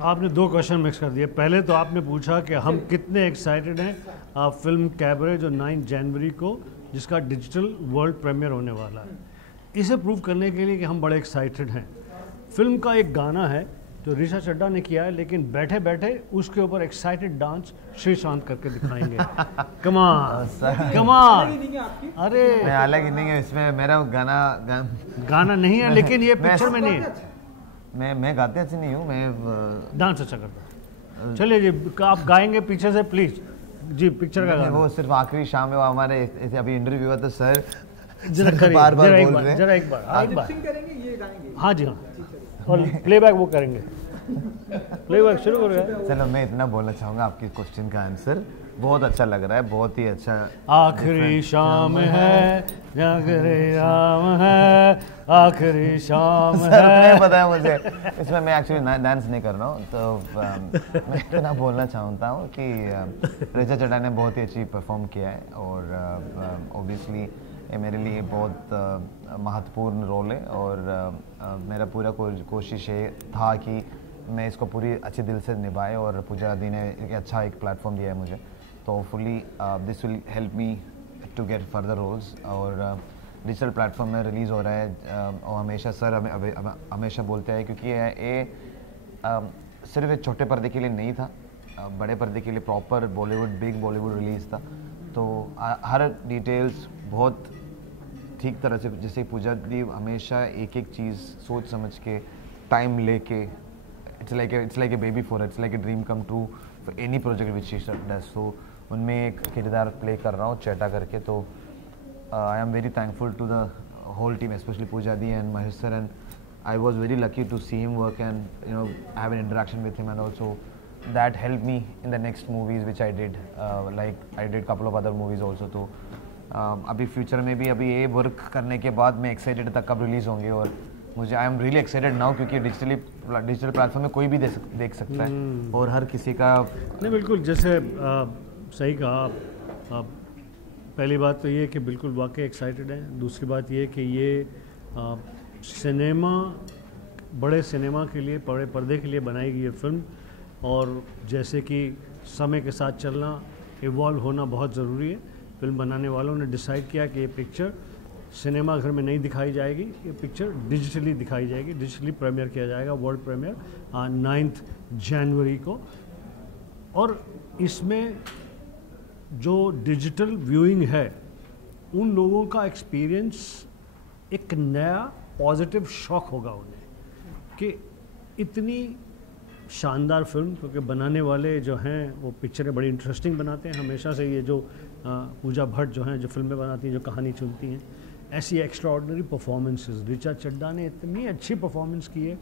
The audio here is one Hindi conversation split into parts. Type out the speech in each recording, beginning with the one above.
आपने दो क्वेश्चन मिक्स कर दिए। पहले तो आपने पूछा कि हम कितने एक्साइटेड हैं फिल्म कैबरे जो 9 जनवरी को जिसका डिजिटल वर्ल्ड प्रीमियर होने वाला है। इसे प्रूव करने के लिए कि हम बड़े एक्साइटेड हैं, फिल्म का एक गाना है जो ऋचा चड्ढा ने किया है, लेकिन बैठे बैठे उसके ऊपर एक्साइटेड डांस श्रीशांत करके दिखाएंगे। कमाल कमाल। अरे अलग ही नहीं है इसमें, मेरा गाना नहीं है, लेकिन ये पिक्चर में नहीं है। मैं गाते अच्छे नहीं हूँ, मैं डांस अच्छा करता हूँ। चलिए जी, आप गाएंगे पीछे से प्लीज जी पिक्चर का गाना। वो सिर्फ आखिरी शाम में वो हमारे अभी इंटरव्यू हुआ तो सर बार बार बोल रहे हैं। जरा एक बार करेंगे ये गाएंगे। हाँ जी हाँ, और प्लेबैक वो करेंगे। प्लेबैक शुरू करेंगे। चलो मैं इतना बोलना चाहूँगा, आपके क्वेश्चन का आंसर बहुत अच्छा लग रहा है, बहुत ही अच्छा। आखिरी शाम है, आखिरी शाम है, आखिरी शाम है। पता है मुझे, इसमें मैं एक्चुअली डांस नहीं कर रहा हूँ, तो मैं इतना बोलना चाहता हूँ कि ऋचा चड्ढा ने बहुत ही अच्छी परफॉर्म किया है, और ऑब्वियसली ये मेरे लिए बहुत महत्वपूर्ण रोल है, और मेरा पूरा कोशिश ये था कि मैं इसको पूरी अच्छे दिल से निभाए, और पूजा दी ने एक अच्छा एक प्लेटफॉर्म दिया है मुझे, तो hopefully this will help me to get further roles. और डिजिटल प्लेटफॉर्म में रिलीज़ हो रहा है, और हमेशा सर हमेशा बोलते हैं, क्योंकि ये सिर्फ एक छोटे पर्दे के लिए नहीं था, बड़े पर्दे के लिए proper Bollywood big Bollywood release था, तो हर डिटेल्स बहुत ठीक तरह से, जैसे पूजा दी हमेशा एक एक चीज़ सोच समझ के टाइम लेके, it's like a baby for, it's like a dream come true for any project which she does. सो उनमें एक किरदार प्ले कर रहा हूँ चेटा करके, तो I am very thankful to the whole team, specially Pooja di and Mahesh sir, and I was very lucky to see him work and have an interaction with him, and also that helped me in the next movies which I did, like I did couple of other movies also। तो अभी फ्यूचर में भी अभी ये वर्क करने के बाद मैं एक्साइटेड था कब रिलीज़ होंगे, और मुझे I am really excited now, क्योंकि डिजिटल प्लेटफॉर्म में कोई भी देख सकता है, और हर किसी का नहीं। बिल्कुल जैसे सही कहा आप। पहली बात तो ये कि बिल्कुल वाकई एक्साइटेड हैं। दूसरी बात ये कि ये सिनेमा, बड़े सिनेमा के लिए, बड़े पर्दे के लिए बनाई गई ये फिल्म, और जैसे कि समय के साथ चलना, इवॉल्व होना बहुत ज़रूरी है। फिल्म बनाने वालों ने डिसाइड किया कि ये पिक्चर सिनेमा घर में नहीं दिखाई जाएगी, ये पिक्चर डिजिटली दिखाई जाएगी, डिजिटली प्रीमियर किया जाएगा, वर्ल्ड प्रीमियर 9 जनवरी को। और इसमें जो डिजिटल व्यूइंग है, उन लोगों का एक्सपीरियंस एक नया पॉजिटिव शॉक होगा उन्हें कि इतनी शानदार फिल्म, क्योंकि बनाने वाले जो हैं वो पिक्चरें बड़ी इंटरेस्टिंग बनाते हैं हमेशा से। ये जो पूजा भट्ट जो हैं, जो फिल्में बनाती हैं, जो कहानी चुनती हैं, ऐसी एक्स्ट्राऑर्डिनरी परफॉर्मेंसेस ऋचा चड्ढा ने इतनी अच्छी परफॉर्मेंस की है,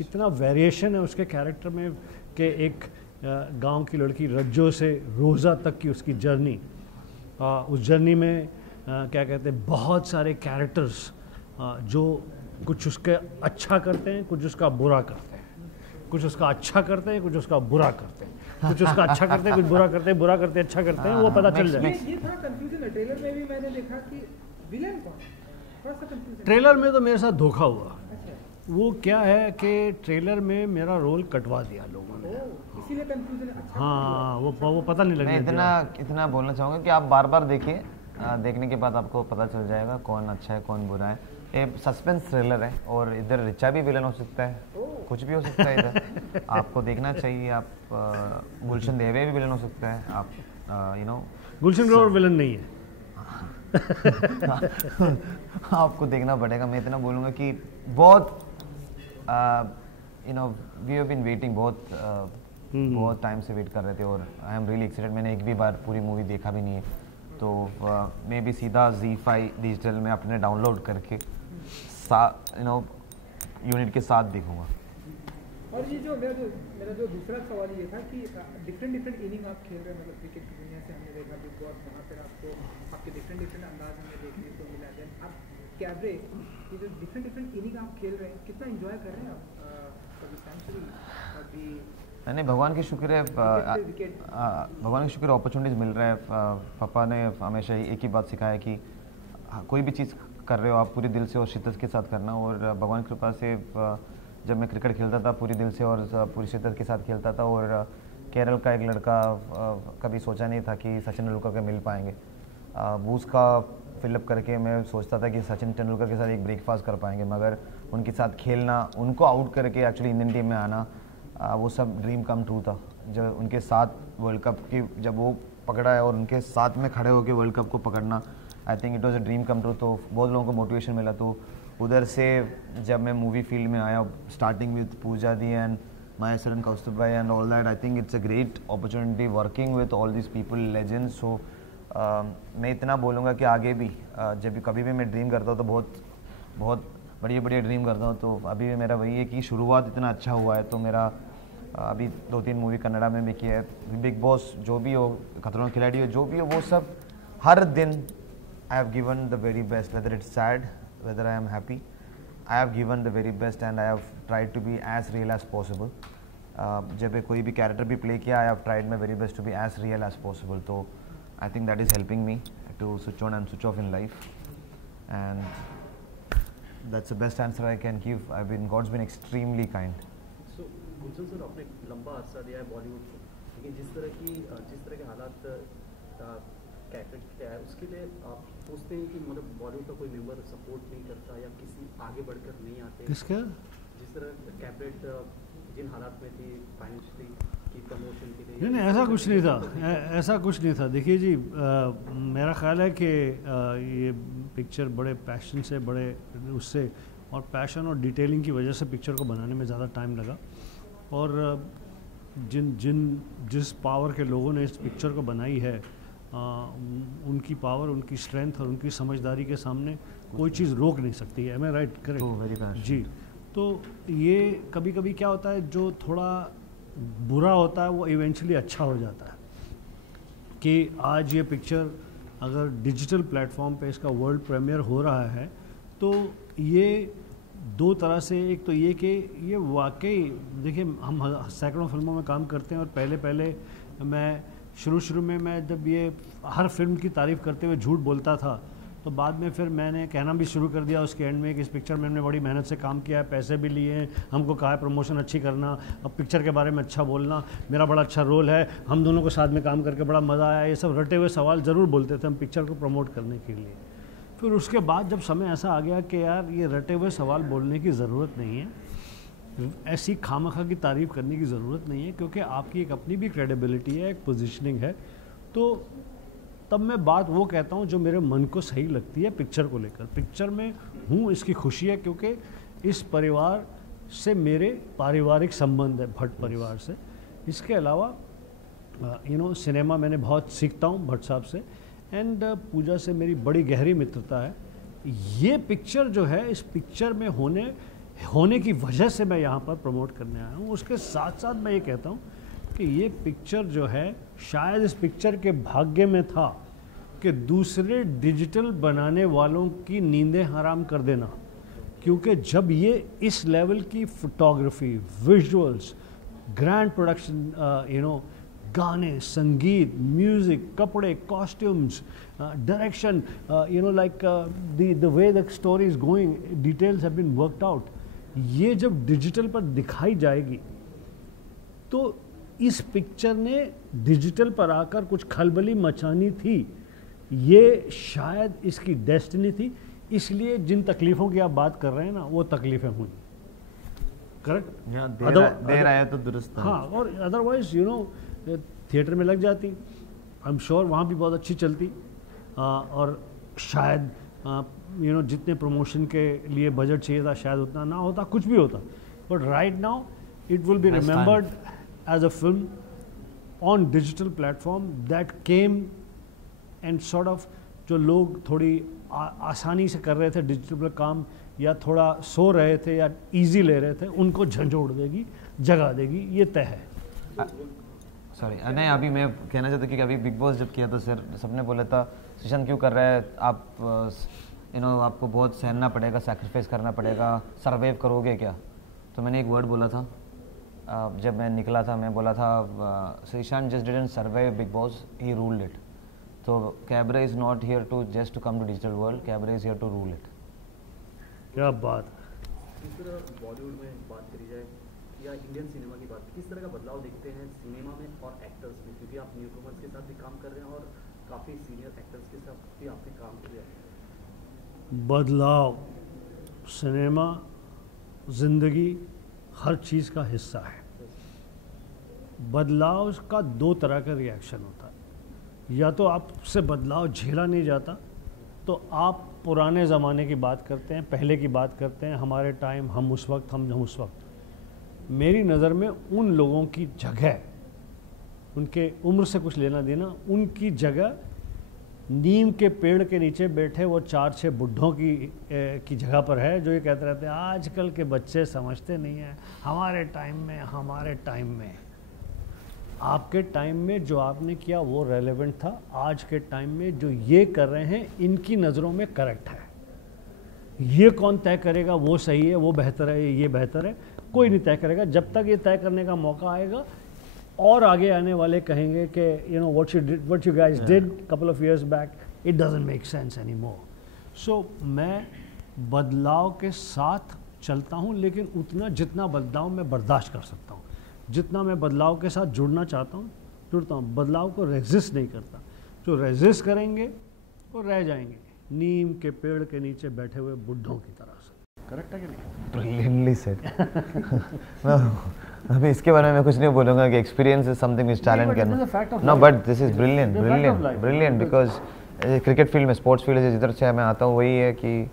इतना वेरिएशन है उसके कैरेक्टर में कि एक गांव की लड़की रज्जो से रोज़ा तक की उसकी जर्नी, उस जर्नी में क्या कहते हैं, बहुत सारे कैरेक्टर्स जो कुछ उसके अच्छा करते हैं, कुछ उसका बुरा करते हैं, कुछ उसका अच्छा करते हैं, कुछ उसका बुरा करते हैं, कुछ उसका अच्छा करते हैं, कुछ बुरा करते हैं, बुरा करते हैं, अच्छा करते हैं, वो पता चल जाए। ये थोड़ा कंफ्यूजन है, ट्रेलर में भी मैंने देखा कि विलेन कौन, थोड़ा सा कंफ्यूजन। ट्रेलर में तो मेरे साथ धोखा हुआ। वो क्या है कि ट्रेलर में मेरा रोल कटवा दिया लोगों ने, इसीलिए कंफ्यूजन है। अच्छा, हाँ, वो पता नहीं लगने दिया। मैं इतना बोलना चाहूँगा कि आप बार बार देखिए, देखने के बाद आपको पता चल जाएगा कौन अच्छा है कौन बुरा है। ये सस्पेंस थ्रिलर है, और इधर ऋचा भी विलन हो सकता है, कुछ भी हो सकता है इधर, आपको देखना चाहिए। आप गुलशन देवे भी विलन हो सकता है, आप you know Gulshan Grover villain नहीं है। आपको देखना पड़ेगा। मैं इतना बोलूँगा कि बहुत you know we have been waiting, बहुत टाइम से वेट कर रहे थे, और आई एम रियली एक्साइटेड। मैंने एक भी बार पूरी मूवी देखा भी नहीं है, तो मैं भी सीधा ZEE5 डिजिटल में अपने डाउनलोड करके यूनिट के साथ देखूंगा। और ये जो मेरा जो दूसरा सवाल ये था कि डिफरेंट इनिंग आप खेल रहे हैं, मतलब क्रिकेट की दुनिया से हमने देखा बिग बॉस, वहाँ पर आपको आपके डिफरेंट अंदाज हमें देखने को मिला। देन आप कैबरे, ये जो डिफरेंट इनिंग आप खेल रहे हैं, कितना इंजॉय कर रहे हैं आप अभी? नहीं, भगवान की शुक्र है, भगवान की शुक्र अपॉर्चुनिटीज़ मिल रहा है। पापा ने हमेशा एक ही बात सिखाया कि कोई भी चीज़ कर रहे हो आप पूरे दिल से और शिद्दत के साथ करना, और भगवान की कृपा से जब मैं क्रिकेट खेलता था पूरी दिल से और पूरी शिद्दत के साथ खेलता था, और केरल का एक लड़का कभी सोचा नहीं था कि सचिन तेंदुलकर के मिल पाएंगे। बूस का फिलअप करके मैं सोचता था कि सचिन तेंदुलकर के साथ एक ब्रेकफास्ट कर पाएंगे, मगर उनके साथ खेलना, उनको आउट करके एक्चुअली इंडियन टीम में आना, वो सब ड्रीम कम ट्रू था। जब उनके साथ वर्ल्ड कप की जब वो पकड़ा है और उनके साथ में खड़े होकर वर्ल्ड कप को पकड़ना, I think it was a dream come true. तो बहुत लोगों को मोटिवेशन मिला। तो उधर से जब मैं मूवी फील्ड में आया, starting with Pooja di and Mahesh and Kaustubh bhai and all that, I think it's a great opportunity working with all these people, legends. So मैं इतना बोलूँगा कि आगे भी जब भी कभी भी मैं ड्रीम करता हूँ तो बहुत बढ़िया ड्रीम करता हूँ। तो अभी भी मेरा वही है कि शुरुआत इतना अच्छा हुआ है, तो मेरा अभी 2-3 मूवी कन्नड़ा में भी किया है। बिग बॉस जो भी हो, खतरों के खिलाड़ी हो, जो भी हो, वो सब हर दिन I have given the very best, whether it's sad, whether I am happy, I have given the very best and I have tried to be as real as possible. जब कोई भी कैरेक्टर भी प्ले किया, I have tried my very best to be as real as possible. तो I think that is helping me to switch on and switch off in life, and that's the best answer I can give. God's been extremely kind. So Gulshan sir, आपने लंबा अर्सा दिया है बॉलीवुड को, लेकिन जिस तरह के हालात कैरेक्टर क्या है, उसके लिए आप सोचते हैं कि मतलब बॉलीवुड का कोई मेंबर सपोर्ट नहीं करता या किसी आगे बढ़कर नहीं आते? किसका? जिस तरह कैबिनेट जिन हालात में थी फाइनेंशियली की प्रमोशन के लिए। नहीं, ऐसा कुछ नहीं था, ऐसा कुछ नहीं था। देखिए जी, मेरा ख्याल है कि ये पिक्चर बड़े पैशन से, बड़े उससे और पैशन और डिटेलिंग की वजह से पिक्चर को बनाने में ज़्यादा टाइम लगा, और जिस पावर के लोगों ने इस पिक्चर को बनाई है, उनकी पावर, उनकी स्ट्रेंथ और उनकी समझदारी के सामने कोई चीज़ रोक नहीं सकती है। मैं राइट? करेक्ट जी। तो ये कभी कभी क्या होता है, जो थोड़ा बुरा होता है वो इवेंचुअली अच्छा हो जाता है। कि आज ये पिक्चर अगर डिजिटल प्लेटफॉर्म पे इसका वर्ल्ड प्रीमियर हो रहा है, तो ये दो तरह से, एक तो ये कि ये वाकई, देखिए हम सैकड़ों फिल्मों में काम करते हैं, और पहले मैं शुरू में मैं जब ये हर फिल्म की तारीफ़ करते हुए झूठ बोलता था, तो बाद में फिर मैंने कहना भी शुरू कर दिया उसके एंड में कि इस पिक्चर में हमने बड़ी मेहनत से काम किया है, पैसे भी लिए हैं, हमको कहा है प्रमोशन अच्छी करना, अब पिक्चर के बारे में अच्छा बोलना, मेरा बड़ा अच्छा रोल है, हम दोनों को साथ में काम करके बड़ा मज़ा आया। ये सब रटे हुए सवाल ज़रूर बोलते थे हम पिक्चर को प्रमोट करने के लिए। फिर उसके बाद जब समय ऐसा आ गया कि यार ये रटे हुए सवाल बोलने की ज़रूरत नहीं है, ऐसी खामखा की तारीफ़ करने की ज़रूरत नहीं है, क्योंकि आपकी एक अपनी भी क्रेडिबिलिटी है, एक पोजीशनिंग है। तो तब मैं बात वो कहता हूँ जो मेरे मन को सही लगती है पिक्चर को लेकर। पिक्चर में हूँ, इसकी खुशी है, क्योंकि इस परिवार से मेरे पारिवारिक संबंध है, भट्ट परिवार से। इसके अलावा सिनेमा मैंने बहुत सीखता हूँ भट्ट साहब से, एंड पूजा से मेरी बड़ी गहरी मित्रता है। ये पिक्चर जो है, इस पिक्चर में होने की वजह से मैं यहाँ पर प्रमोट करने आया हूँ। उसके साथ साथ मैं ये कहता हूँ कि ये पिक्चर जो है, शायद इस पिक्चर के भाग्य में था कि दूसरे डिजिटल बनाने वालों की नींदें हराम कर देना, क्योंकि जब ये इस लेवल की फोटोग्राफी, विजुअल्स, ग्रैंड प्रोडक्शन, गाने, संगीत, म्यूजिक, कपड़े, costumes, direction, like the way the story is going, details have been worked out, ये जब डिजिटल पर दिखाई जाएगी, तो इस पिक्चर ने डिजिटल पर आकर कुछ खलबली मचानी थी। ये शायद इसकी डेस्टिनी थी, इसलिए जिन तकलीफ़ों की आप बात कर रहे हैं ना, वो तकलीफ़ें हुई। करेक्ट? देर आया तो दुरुस्त। हाँ, और अदरवाइज थिएटर में लग जाती, आई एम श्योर वहाँ भी बहुत अच्छी चलती, और शायद जितने प्रमोशन के लिए बजट चाहिए था शायद उतना ना होता, कुछ भी होता, but right now it will be remembered as a film on digital platform that came and sort of, जो लोग थोड़ी आसानी से कर रहे थे डिजिटल पर काम, या थोड़ा सो रहे थे या इजी ले रहे थे, उनको झंझोड़ देगी, जगा देगी, ये तय है। सॉरी, नहीं, अभी मैं कहना चाहता हूँ कि अभी बिग बॉस जब किया तो सर सबने बोला था सुशांत क्यों कर रहा है आप, आपको बहुत सहना पड़ेगा, सैक्रिफाइस करना पड़ेगा, सर्वाइव करोगे क्या? तो मैंने एक वर्ड बोला था जब मैं निकला था, मैं बोला था Sushant just didn't survive Bigg Boss, he ruled it. तो cabaret is not here to just to come to digital world, cabaret is here to rule it. क्या बात। जिस तरह बॉलीवुड में बात करी जाए या इंडियन सिनेमा की बात, किस तरह का बदलाव देखते हैं सिनेमा में और एक्टर्स में, क्योंकि आप न्यू कमर्स के साथ भी काम कर रहे हैं और काफ़ी सीनियर एक्टर्स के साथ भी आपने काम किया है? बदलाव, सिनेमा ज़िंदगी हर चीज़ का हिस्सा है। बदलाव का दो तरह का रिएक्शन होता है, या तो आपसे बदलाव झेला नहीं जाता तो आप पुराने ज़माने की बात करते हैं, पहले की बात करते हैं, हमारे टाइम, हम उस वक्त, हम उस वक्त। मेरी नज़र में उन लोगों की जगह, उनके उम्र से कुछ लेना देना, उनकी जगह नीम के पेड़ के नीचे बैठे वो 4-6 बुढ़ों की जगह पर है, जो ये कहते रहते हैं आजकल के बच्चे समझते नहीं हैं, हमारे टाइम में। आपके टाइम में जो आपने किया वो रेलेवेंट था, आज के टाइम में जो ये कर रहे हैं इनकी नज़रों में करेक्ट है। ये कौन तय करेगा वो सही है, वो बेहतर है, ये बेहतर है, कोई नहीं तय करेगा। जब तक ये तय करने का मौका आएगा और आगे आने वाले कहेंगे कि you know what you guys did couple of years back, it doesn't make sense any more. सो मैं बदलाव के साथ चलता हूँ, लेकिन उतना जितना बदलाव मैं बर्दाश्त कर सकता हूँ, जितना मैं बदलाव के साथ जुड़ना चाहता हूँ जुड़ता हूँ। बदलाव को रेजिस्ट नहीं करता। जो रेजिस्ट करेंगे वो रह जाएंगे नीम के पेड़ के नीचे बैठे हुए बुढ़ों की तरह से। करेक्ट है कि नहीं? Brilliantly said. अभी इसके बारे में मैं कुछ नहीं बोलूँगा कि experience is something which talent can. No but this is brilliant because cricket field में, स्पोर्ट्स फील्ड से जिधर से मैं आता हूँ वही है कि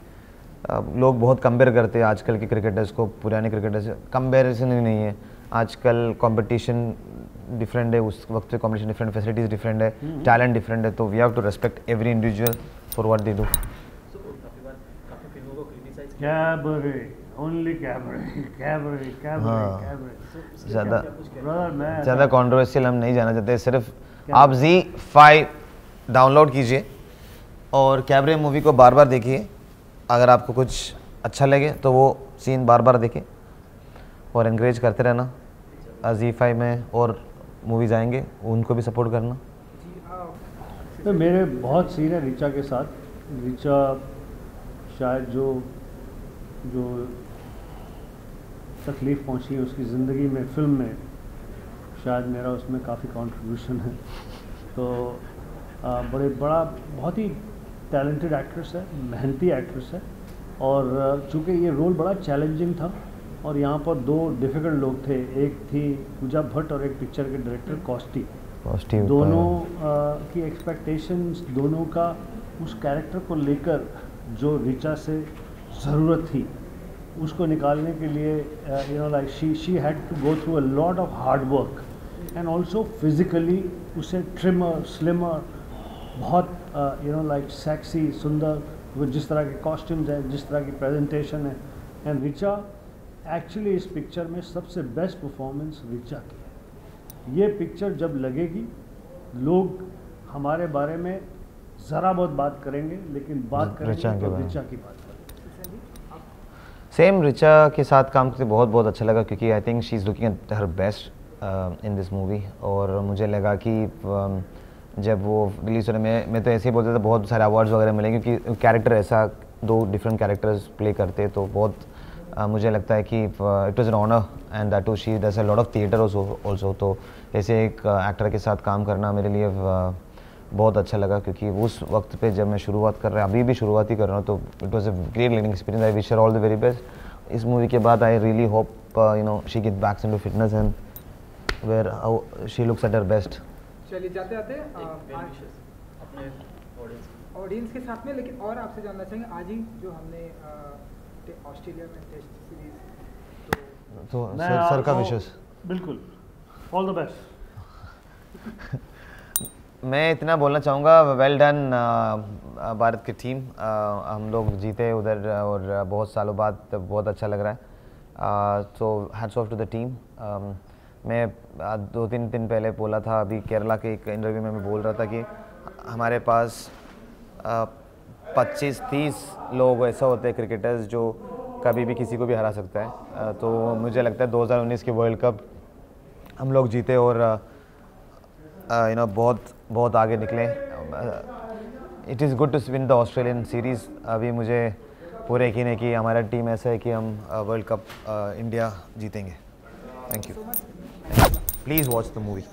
लोग बहुत कंपेयर करते हैं आजकल के क्रिकेटर्स को पुराने क्रिकेटर्स से। कंपेरिजन ही नहीं है, आजकल कंपटीशन डिफरेंट है, उस वक्त से कंपटीशन डिफरेंट, फैसिलिटीज डिफरेंट है, टैलेंट डिफरेंट है, तो we have to respect every individual for what they do. ज़्यादा कंट्रोवर्शियल हम नहीं जाना चाहते, सिर्फ आप ZEE5 डाउनलोड कीजिए और कैबरे मूवी को बार बार देखिए। अगर आपको कुछ अच्छा लगे तो वो सीन बार बार देखें और एनकरेज करते रहना। ZEE5 में और मूवीज़ आएंगे, उनको भी सपोर्ट करना। तो मेरे बहुत सीन है ऋचा के साथ। ऋचा शायद जो तकलीफ़ पहुंची है उसकी ज़िंदगी में, फिल्म में, शायद मेरा उसमें काफ़ी कंट्रीब्यूशन है। तो बहुत ही टैलेंटेड एक्ट्रेस है, मेहनती एक्ट्रेस है, और चूँकि ये रोल बड़ा चैलेंजिंग था और यहाँ पर दो डिफ़िकल्ट लोग थे, एक थी पूजा भट्ट और एक पिक्चर के डायरेक्टर कॉस्टी। दोनों की एक्सपेक्टेशंस, दोनों का उस कैरेक्टर को लेकर जो ऋचा से ज़रूरत थी उसको निकालने के लिए you know like she had to go through a lot of hard work and also physically उसे ट्रिमर, स्लिमर, बहुत यू नो लाइक सेक्सी, सुंदर, वो जिस तरह के कॉस्ट्यूम्स हैं, जिस तरह की प्रेजेंटेशन है। एंड ऋचा एक्चुअली इस पिक्चर में सबसे बेस्ट परफॉर्मेंस ऋचा की है। ये पिक्चर जब लगेगी लोग हमारे बारे में ज़रा बहुत बात करेंगे, लेकिन बात करेंगे तो ऋचा की बात करेंगे। सेम ऋचा के साथ काम करके बहुत बहुत अच्छा लगा, क्योंकि I think she is looking at her best in this movie. और मुझे लगा कि जब वो रिलीज होने में, मैं तो ऐसे ही बोलता था बहुत सारे अवार्ड्स वगैरह मिलेंगे, क्योंकि कैरेक्टर ऐसा, दो डिफरेंट कैरेक्टर्स प्ले करते, तो बहुत मुझे लगता है कि it was an honour and that too she does a lot of theatre also. तो ऐसे एक एक्टर के साथ काम करना मेरे लिए बहुत अच्छा लगा, क्योंकि उस वक्त पे जब मैं शुरुआत कर रहा हूँ, अभी भी शुरुआत ही कर रहा हूँ, तो it was a great learning experience. I wish her all the very best. इस मूवी के बाद I really hope you know she get backs into fitness and where she looks at her best. चलिए जाते अपने ऑडियंस के साथ में, लेकिन और आपसे जानना चाहेंगे आज ही जो हमने ऑस्ट्रेलिया में टेस्ट सीरीज, तो सर का विशेष बिल्कुल ऑल द बेस्ट। मैं इतना बोलना चाहूँगा, वेल डन भारत की टीम, हम लोग जीते उधर और बहुत सालों बाद बहुत अच्छा लग रहा है। तो hats off to the team. मैं 2-3 दिन पहले बोला था, अभी केरला के एक इंटरव्यू में मैं बोल रहा था कि हमारे पास 25-30 लोग ऐसा होते हैं क्रिकेटर्स जो कभी भी किसी को भी हरा सकता है। तो मुझे लगता है 2019 के वर्ल्ड कप हम लोग जीते और यू नो बहुत आगे निकले। It is good to win the Australian series. अभी मुझे पूरे यकीन है कि हमारा टीम ऐसा है कि हम वर्ल्ड कप इंडिया जीतेंगे। Thank you. Please watch the movie.